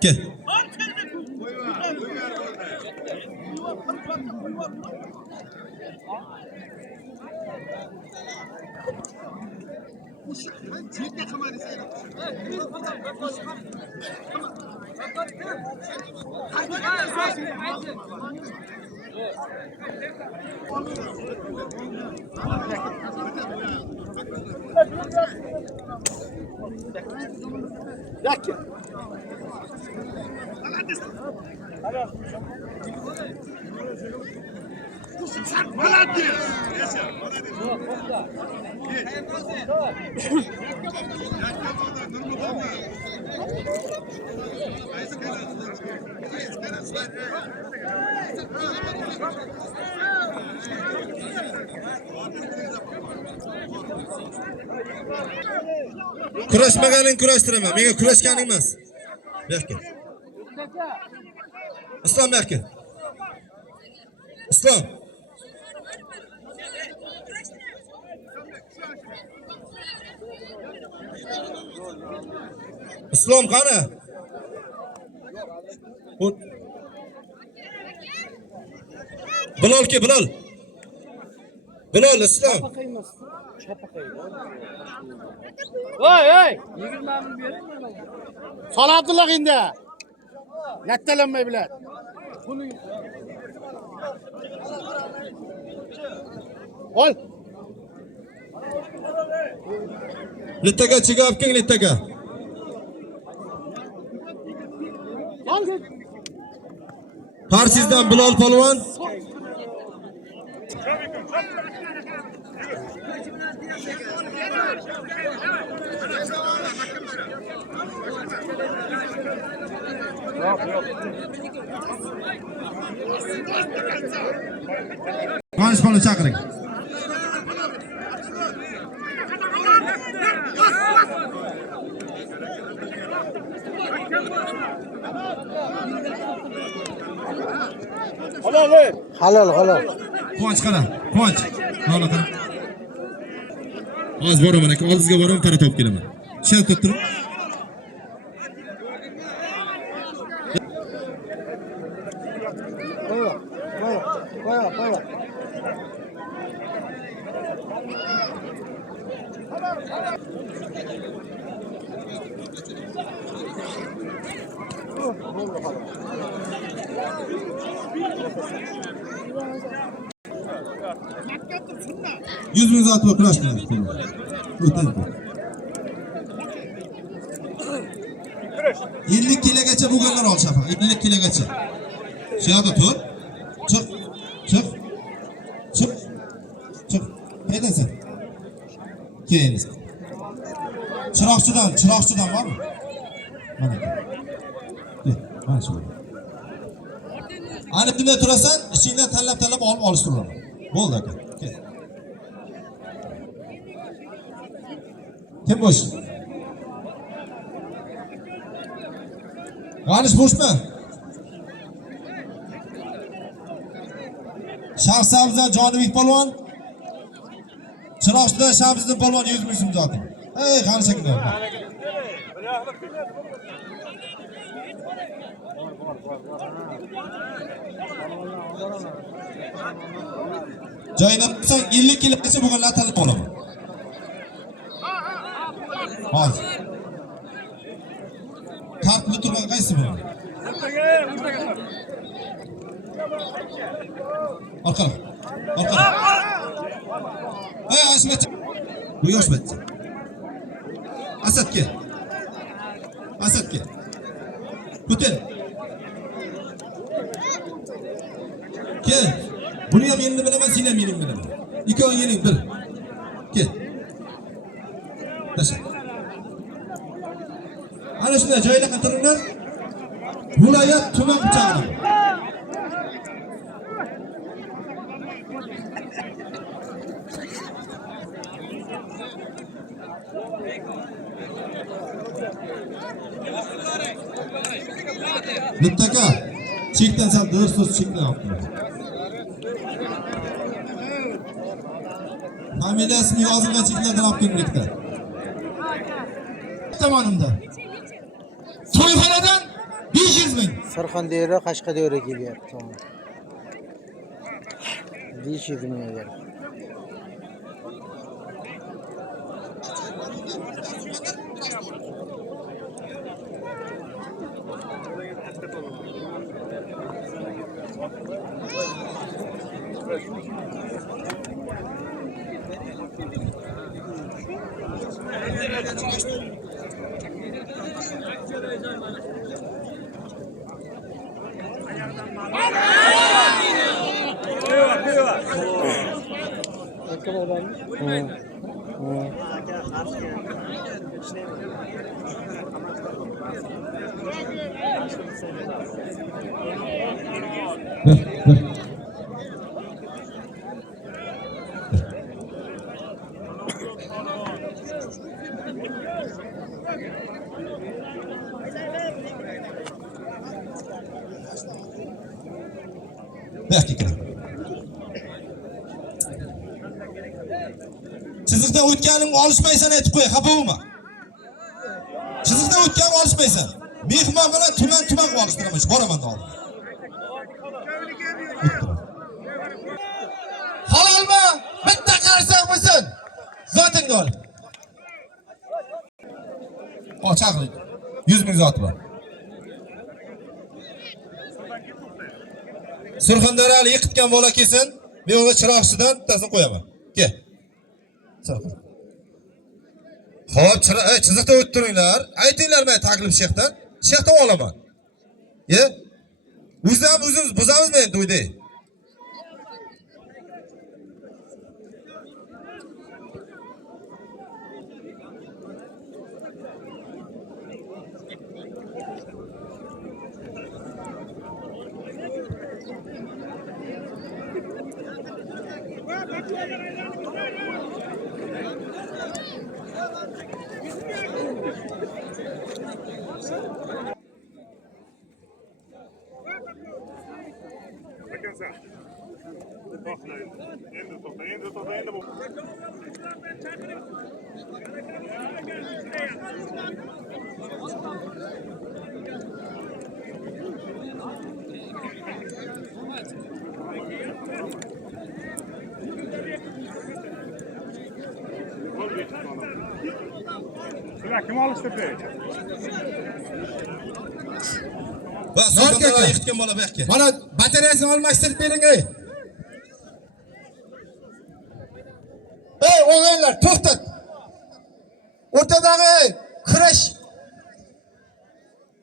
Gel. Kurashmaganing kurashtiraman. Menga kurashganing emas. Bu yoqqa. Islom bu yoqqa. Islom. Islom qani? Bilal ke Bilal. Bilal Islom. Voy, 20 ming bering mana. Solatdilar endi. Yattalanmay bilan. Ol. Littaga chigab king littaga. Parsizdan Bilal polvon. Qanish polvon chaqiring. Halol. Quvonch qara. Quvonch. Mana qara. Hozir boraman aka, oldingizga boraman, tara topib kelaman. Shart turib. Qo'ya. 100 ming zot kurash qiladi. O'tadi. 50 kilogacha bo'lganlar ol shafa. 50 kilogacha. Shu yerda tur. Chiq. Qaydasan? Keyin. Chiroqchidan bormi? Mana. Mana shu. Ani bunday turasan, ichingdan tanlab olib olishtiraman. Bo'ldi aka. Kim boş? Qanish boşmi? Shahsabzdan Jonibek polvon. Chiroqchidan Shamsiddin polvon 100 ming so'm zotim. Ey, qanish aka. Joyidan 50 kilogacha bo'lganlar tanlab olaman. Hozir. Kartni turgan qaysi bu? Orqa. Ey, Ashmat. Bu yosh bachcha. Asadga. Putin. Kel. Buni ham endi bilaman, sen ham meni bilaman. Ikkovi yening bir. Kel. Tasha. Ana shunday joylarga turinglar. Viloyat tuman pichog'i. Bittaka chekdan sal so'z chekdan olibdi. Familiyasini yozilgan cheklardan olib kelmoqda. Tomonimda. To'yxonadan 500 ming. Surxondaryo Qashqadaryo kelyapti. 500 mingga. Bekle. Chiziqdan o'tganim olishmaysan aytib qo'y, xafa bo'lma. Chiziqdan o'tganim olishmaysan. Mehmon bilan tuman olishtiraman, boraman hozir. Halolmi? Bitta qarsak bo'lsin. Zotingni ol. Ochaqlik. 100 ming zot bor. Surxondaryolik yiqitgan bola kelsin, men unga chiroqchidan bittasini qo'yaman. Kel. Xo'p, chiziqda o'ttiringlar. Aytinglar men taklif shexdan. Shexdan olaman. Ye? O'zimiz buzamiz men to'yda. Kim alıştırdı? Va, Surxondaryo yiqitgan bola bu yoqqa. Mana batareyasini almashtirib bering ey. Ey o'g'illar, to'xtat. O'rtadagi kurash.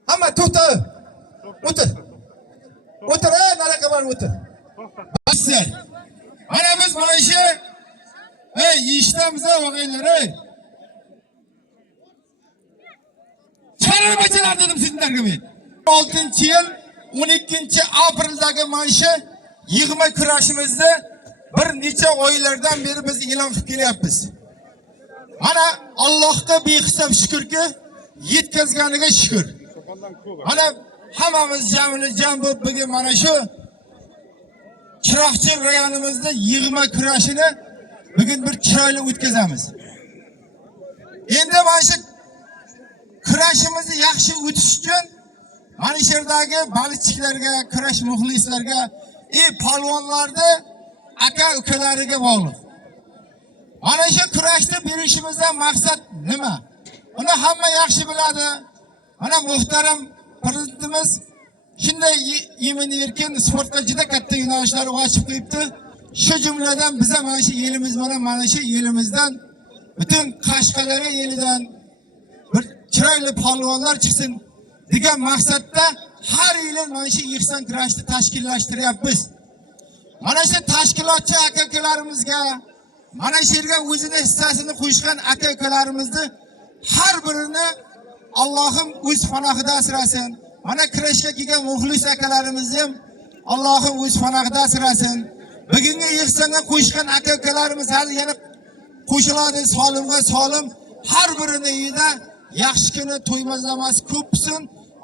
Hamma to'xta. O'tir. O'tir, ey, naraka bor, o'tir. Sizlar. Mana biz mana shu ey yeyishdamiz o'g'illar ey. Charamachilar dedim sizlarga men. 6-yil 12-aprildagi mana shu yig'ma kurashimizni bir necha oylardan beri biz e'lon qilib kelyapmiz. Mana Allohga behisob shukrki, yetkazganiga shukr. Mana hammamiz jam bo'lib bugun mana shu Chiroqchi rayonimizda yig'ma kurashini bugun bir chiroyli o'tkazamiz. Endi mana shu kurashimizni yaxshi o'tish uchun mana shu yerdagi baliqchilarga, kurash muxlislarga, polvonlarni aka-ukalariga bog'liq. Mana shu kurashni berishimizdan maqsad nima? Uni hamma yaxshi biladi. Mana muhtaram prezidentimiz shunday yemin-erkin sportga juda katta yo'nalishlar ochib qo'yibdi. Shu jumladan biz mana shu elimiz bilan mana shu elimizdan butun Qashqadaryo elidan bir chiroyli polvonlar chiqsin degan maqsadda har yili mana shu ihson kurashni tashkillashtiryapmiz. Mana shu tashkilotchi aka-ukalarimizga, mana shu yerga o'zini hissasini qo'shgan aka-ukalarimizni har birini Allohim o'z panohida asrasin. Mana kurashga kelgan muxlis akalarimizni ham Allohim o'z panohida asrasin. Bugungi ihsonga qo'shgan aka-ukalarimiz hali yana qo'shiladi, solimga solim har birini uyida yaxshi kuni to'ymazlamas ko'p bo'lsin.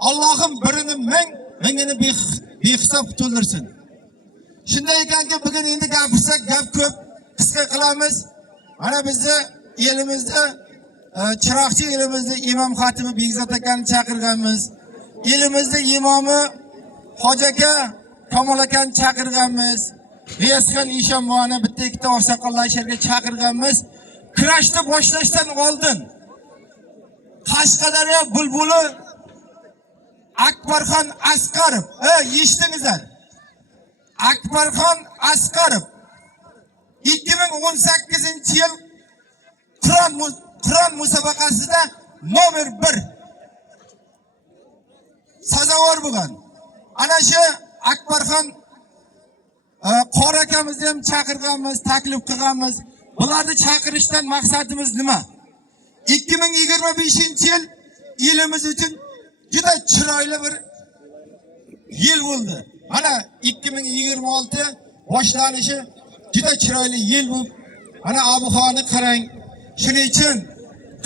Allohim birini mingini behisob to'ldirsin. Shunday ekanki, bugun endi gapirsak gap ko'p, qisqa qilamiz. Mana bizni elimizda Chiroqchi elimizda imom xatibi Begzod akani chaqirganmiz. Elimizda imomi Hoji aka Kamol akani chaqirganmiz. Riyasxon Eshonboyni bitta ikkita oqsoqollar sherga chaqirganmiz. Kurashni boshlashdan oldin Qashqadaryo bulbuli Akbarxon Asqarov, eshitdingizlar? Akbarxon Asqarov 2018-yil Qur'on musobaqasida nomer 1 sazovor bo'lgan. Ana shu Akbarxon qora akamizni ham chaqirganmiz, taklif qilganmiz. Bularni chaqirishdan maqsadimiz nima? 2025-yil elimiz uchun juda chiroyli bir yil bo'ldi. Mana 2026 boshlanishi juda chiroyli yil bo'lib, mana ob-havoni qarang. Shuning uchun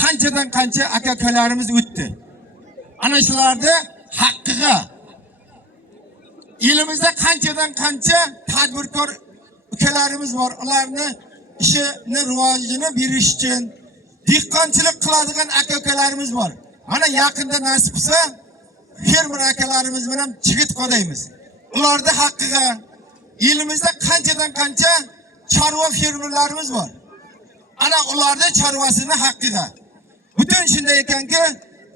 qanchadan qancha aka-ukalarimiz o'tdi. Ana shularda haqqiga elimizda qanchadan qancha tadbirkor ukalarimiz bor. Ularni ishini rivojini berish uchun dehqonchilik qiladigan aka-ukalarimiz bor. Mana yaqinda nasib bo'lsa fermer akalarimiz bilan chigit qodaymiz. Ularda haqqiga elimizda qanchadan qancha chorva fermerlarimiz bor. Ana ularda chorvasini haqqiga. Butun shunday ekanki,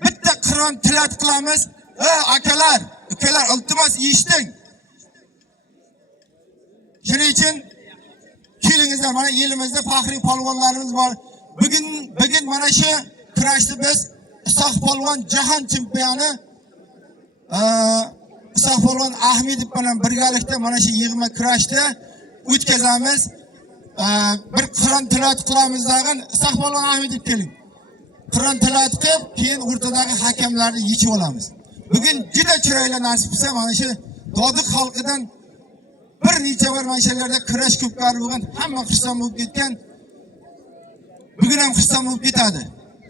bitta Qur'on tilovat qilamiz. Akalar, ukalar, iltimos eshiting. Shuning uchun kelingizlar, mana elimizda faxriy polvonlarimiz bor. Bugun mana shu kurashni biz Isoq polvon jahon chempioni Isoq polvon Ahmedov bilan birgalikda mana shu yig'ma kurashda o'tkazamiz. Bir Qur'on tilovat qilamiz degan Isoq polvon Ahmedov keling. Qur'on tilovat qilib, keyin o'rtadagi hakamlarni yechib olamiz. Bugun juda chiroyli nasib bo'lsa, mana shu Dodiq xalqidan bir necha bor mashalarda kurash ko'pkari bo'lgan, hamma xursand bo'lib ketgan. Bugun ham xursand bo'lib ketadi.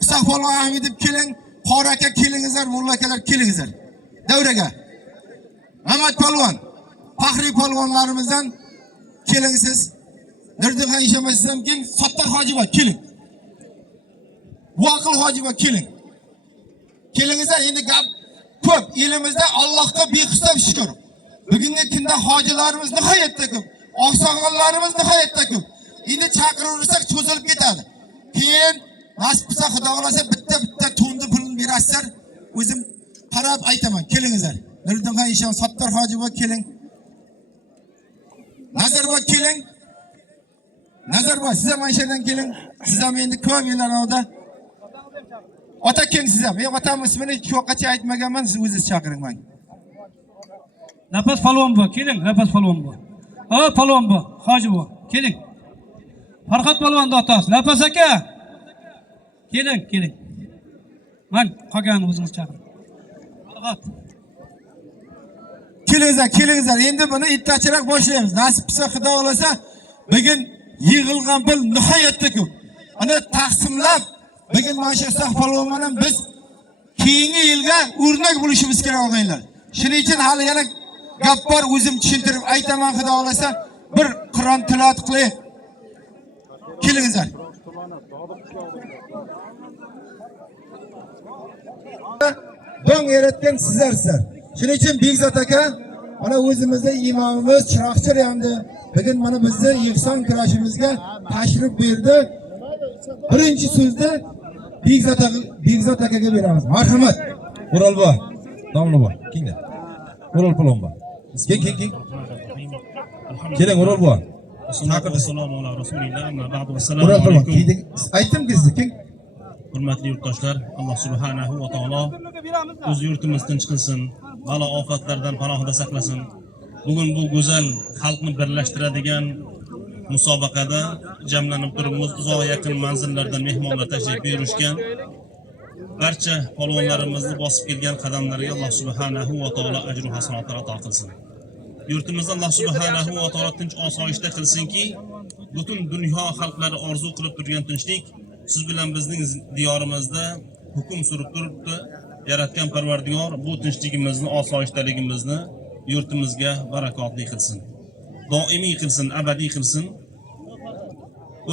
Isoq polvon Ahmedov keling, qora aka kelingizlar, mulla akalar kelingizlar. Davraga. Ahmad polvon, faxriy polvonlarimizdan keling siz. Nurdinxon Eshonboydan keyin Sattor Hojiboy keling. Voqil Hojiboy keling. Kelingizlar, endi gap ko'p. Elimizda Allohga behisob shukr. Bugungi kunda hojilarimiz nihoyatda ko'p, oqsoqollarimiz nihoyatda ko'p. Endi chaqiraversak cho'zilib ketadi. Keyin nasib bo'lsa Xudo xolasa bitta to'ndi pulni berasizlar. O'zim qarab aytaman. Kelingizlar. Nurdinxon Eshon, Sattor Hojiboy keling. Nazarboy keling. Nazarboy, siz ham Ayshadan keling. Siz ham endi ko'p yillar avda. Ota keling siz ham. Men otam ismini cho'qqacha aytmaganman, siz o'zingiz chaqiring men. Nafas palvon bu, keling, nafas palvon bu. Palvon bu, Hoji bu, keling. Farhod palvonni otasi, nafas aka. Keling. Men qolgan o'zingiz chaqiring. Farhod. Kelingizlar. Endi buni ittachiroq boshlaymiz. Nasib bo'lsa Xudo xolasa, bugun yig'ilgan pul nihoyatda ko'p. Ana taqsimlab, bugun mana shu Isoq polvon bilan biz keyingi yilga o'rnak bo'lishimiz kerak o'g'aylar. Shuning uchun hali yana gap bor, o'zim tushuntirib aytaman. Xudo xolasa, bir Qur'on tilovat qilaylik. Kelingizlar. Dong yaratgan sizlarsizlar. Shuning uchun Begzod aka, mana o'zimizda imomimiz Chiroqchi hamda bugun mana bizni yig'son kurashimizga tashrif berdi. Birinchi so'zni Begzod akaga beramiz. Marhamat. O'rolboy, Domlaboy, kelinglar. O'rol polvon. Keling. Keling O'rolboy. Assalomu alaykum. O'rol polvon, aytdim-ku sizga, keling. Hurmatli yurtdoshlar, Alloh subhanahu va taolo o'z yurtimizni tinch qilsin, balo ofatlardan panohida saqlasin. Bugun bu go'zal xalqni birlashtiradigan musobaqada jamlanib turibmiz. Uzoq yaqin manzillardan mehmonlar tashrif buyurishgan. Barcha polvonlarimizni bosib kelgan qadamlariga Alloh subhanahu va taolo ajr va hasanatlar ato qilsin. Yurtimizni Alloh subhanahu va taolo tinch osoyishta qilsinki, butun dunyo xalqlari orzu qilib turgan tinchlik siz bilan bizning diyorimizda hukm surib turibdi. Yaratgan Parvardigor bu tinchligimizni, osoyishtaligimizni yurtimizga barakotli qilsin. Doimiy qilsin, abadiy qilsin.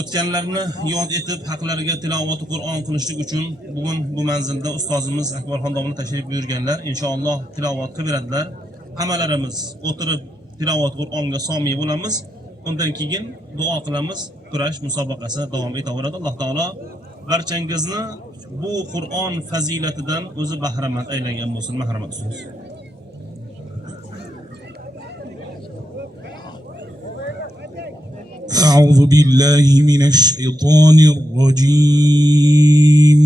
o'tganlarni yod etib, haqlariga tilovat Qur'on qilishlik uchun bugun bu manzilda ustozimiz Akbarxon domla tashrif buyurganlar. Inshaalloh tilovat qilib beradilar. Hammalarimiz o'tirib tilovat Qur'onga somiy bo'lamiz. Undan keyin duo qilamiz. Kurash musobaqasi davom etaveradi. Alloh taolo barchangizni bu Qur'on fazilatidan o'zi bahramand aylangan bo'lsin. Marhamat ustoz. أعوذ بالله من الشيطان الرجيم.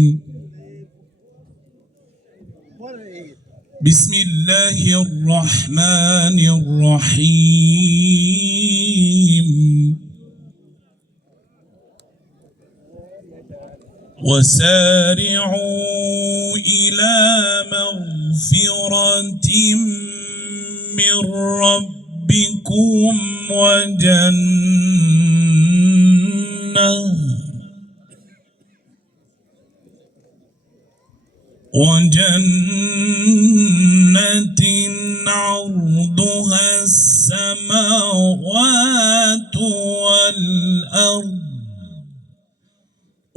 بسم الله الرحمن الرحيم. وسارعوا إلى مغفرة من ربكم وجنة عرضها السماوات والأرض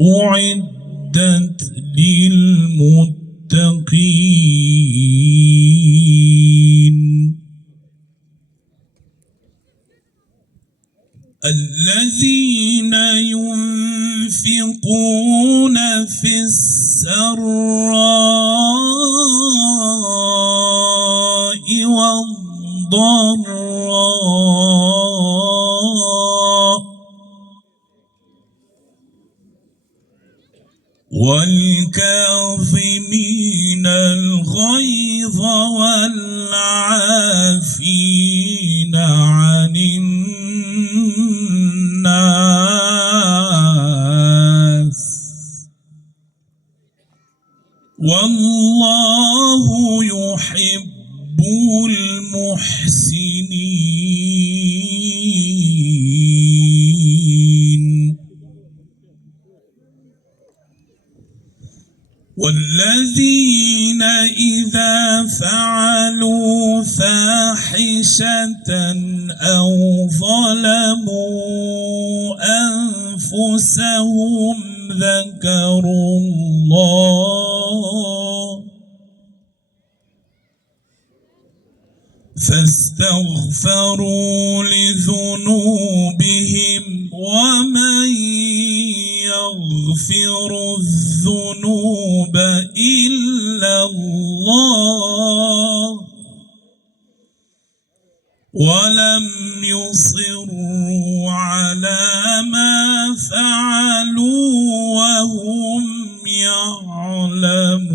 أعدت للمتقين الذين ينفقون في السراء والضراء والكاظمين الغيظ والعافين عن الناس والله يحب المحسنين والذين إذا فعلوا فاحشة أو ظلموا أنفسهم ذكروا الله فاستغفروا لذنوبهم ومن يغفر الذنوب إلا الله ولم يصروا على ما فعلوا وهم يعلمون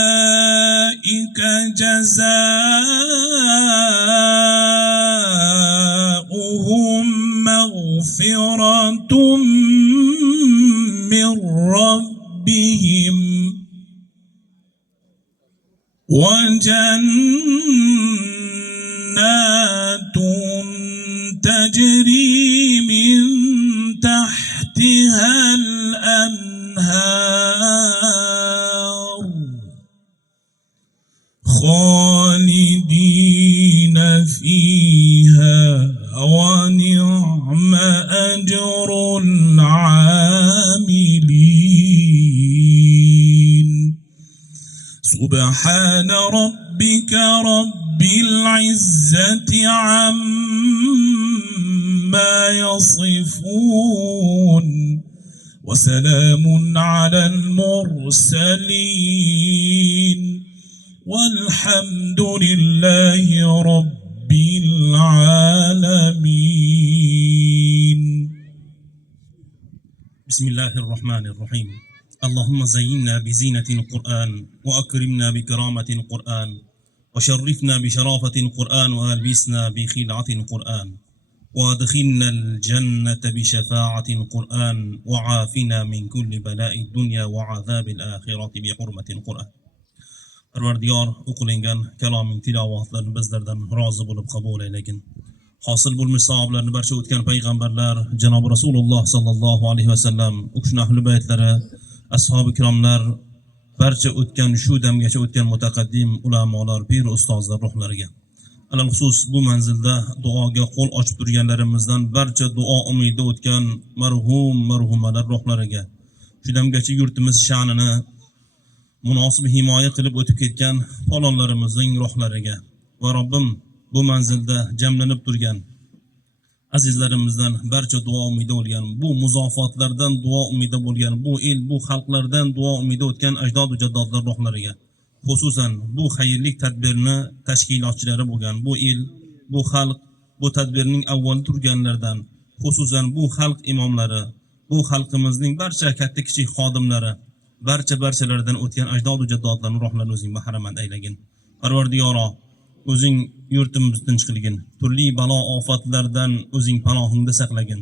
أولئك جزاؤهم مغفرة من ربهم وجنات تجري من تحتها الأنهار خالدين فيها ونعم أجر العاملين سبحان ربك رب العزة عما يصفون وسلام على المرسلين والحمد لله رب العالمين. بسم الله الرحمن الرحيم. اللهم زينا بزينة القرآن وأكرمنا بكرامة القرآن وشرفنا بشرافة القرآن وألبسنا بخلعة القرآن وادخلنا الجنة بشفاعة القرآن وعافنا من كل بلاء الدنيا وعذاب الآخرة بحرمة القرآن. Parvardigor o'qilingan kaloming tilovatlarini bizlardan rozi bo'lib qabul aylagin. Hosil bo'lmish savoblarni barcha o'tgan payg'ambarlar, janob Rasululloh sallallohu alayhi vasallam, u kishini ahli baytlari, ashabi ikromlar barcha o'tgan shu damgacha o'tgan mutaqaddim ulamolar, pir ustozlar ruhlariga. Alal xusus bu manzilda duoga qo'l ochib turganlarimizdan barcha duo umidi o'tgan marhumalar ruhlariga, shu damgacha yurtimiz sha'nini munosib himoya qilib o'tib ketgan falonlarimizning ruhlariga va Robbim bu manzilda jamlanib turgan azizlarimizdan barcha duo umidi bo'lgan, bu muzofatlardan duo umidi bo'lgan, bu el, bu xalqlardan duo umidi o'tgan ajdod jaddodlar ruhlariga, xususan bu xayrlik tadbirni tashkilotchilari bo'lgan bu el, bu xalq, bu tadbirning avval turganlardan, xususan bu xalq imomlari, bu xalqimizning barcha katta kichik xodimlari, barchalardan o'tgan ajdod jaddodlarning ruhlarini o'zing bahramand aylagin. Parvardigoro, o'zing yurtimizni tinchligin, turli balo ofatlardan o'zing panohingda saqlagin,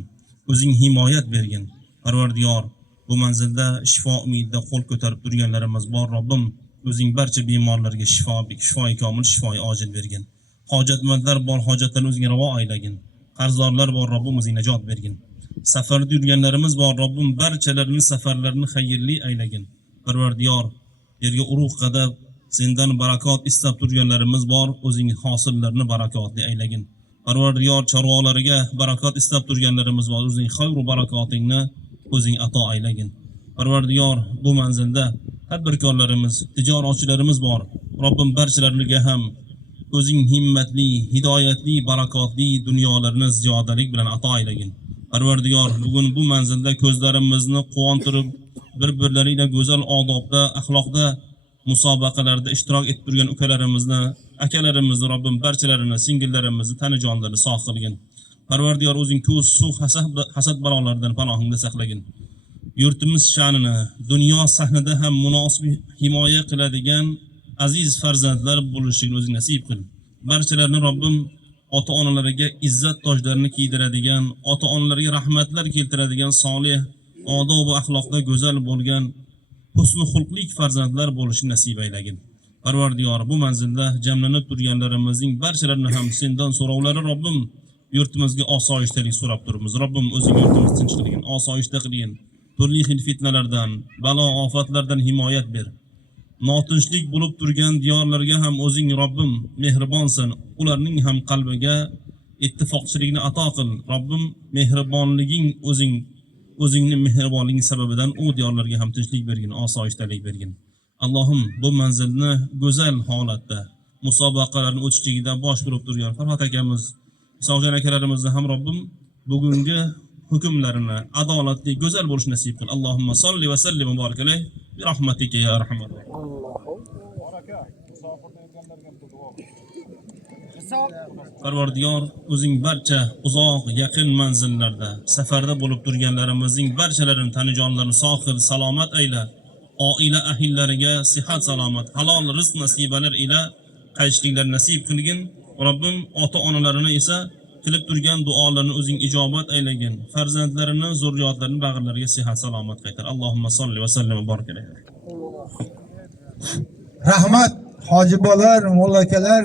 o'zing himoyat bergin. Parvardigor, bu manzilda shifo umidida qo'l ko'tarib turganlarimiz bor Robbim, o'zing barcha bemorlarga shifoi komil, shifoi ojil bergin. Hojatmandlar bor, hojatlarni o'zing ravo aylagin. Qarzdorlar bor Robbim, o'zing najot bergin. Safarda yurganlarimiz bor Robbim, barchalarini safarlarini xayrli aylagin. Parvardigor, yerga urug' qadab sendan barakot istab turganlarimiz bor, o'zing hosillarni barakotli aylagin. Parvardigor, chorvalariga barakot istab turganlarimiz bor, o'zing xayr va barakotingni o'zing ato aylagin. Parvardigor, bu manzilda tadbirkorlarimiz, tijoratchilarimiz bor. Robbim barchalariga ham o'zing himmatli, hidoyatli, barakotli dunyolarni ziyodalik bilan ato aylagin. Parvardigor, bugun bu manzilda ko'zlarimizni quvontirib, bir-birlariga go'zal odobda, axloqda musobaqalarda ishtirok etib turgan ukalarimizni, akalarimizni Robbim barchalarini, singillarimizni, tanijonlarini sog' qilgin. Parvardigor, o'zing ko'z, suv, hasad balolaridan panohingda saqlagin. Yurtimiz sha'nini dunyo sahnida ham munosib himoya qiladigan aziz farzandlar bo'lishini o'zing nasib qil. Barchalarini Robbim ota-onalariga izzat tojlarini kiydiradigan, ota-onalariga rahmatlar keltiradigan solih, odob va axloqda go'zal bo'lgan husn xulqlik farzandlar bo'lishini nasib aylagin. Parvardigor, bu manzilda jamlanib turganlarimizning barchalarini ham sendan so'rovlari Robbim, yurtimizga osoyishtalik so'rab turibmiz. Robbim, o'zing yurtimizni tinchligin, osoyishta qilgin. Turli xil fitnalardan, balo ofatlardan himoyat ber. Notinchlik bo'lib turgan diyorlarga ham o'zing Robbim mehribonsan. Ularning ham qalbiga ittifoqchilikni ato qil. Robbim, mehribonliging o'zingning mehribonliging sababidan u diyorlarga ham tinchlik bergin, osoyishtalik bergin. Allohim, bu manzilni go'zal holatda musobaqalarning o'tishligida bosh bo'lib turgan Farhod akamiz, Isoqjon akalarimizni ham Robbim bugungi hukmlarini adolatli, go'zal bo'lishini nasib qil. Allohumma solli va sallim va barik alayhi bi rahmatika ya arhamar rohim. Parvardigor, o'zing barcha uzoq, yaqin manzillarda safarda bo'lib turganlarimizning barchalarini, tanijonlarini sog' qil, salomat ayla. Oila ahillariga sihat salomat, halol rizq nasibalar ila qaytishliklar nasib qilgin. Robbim, ota-onalarini esa qilib turgan duolarni o'zing ijobat aylagin. Farzandlarini, zurriyotlarini bag'rlariga sihat salomat qaytar. Allohumma solli va sallim va barik alayhi. Rahmat, hoji bolar, mo'lla akalar,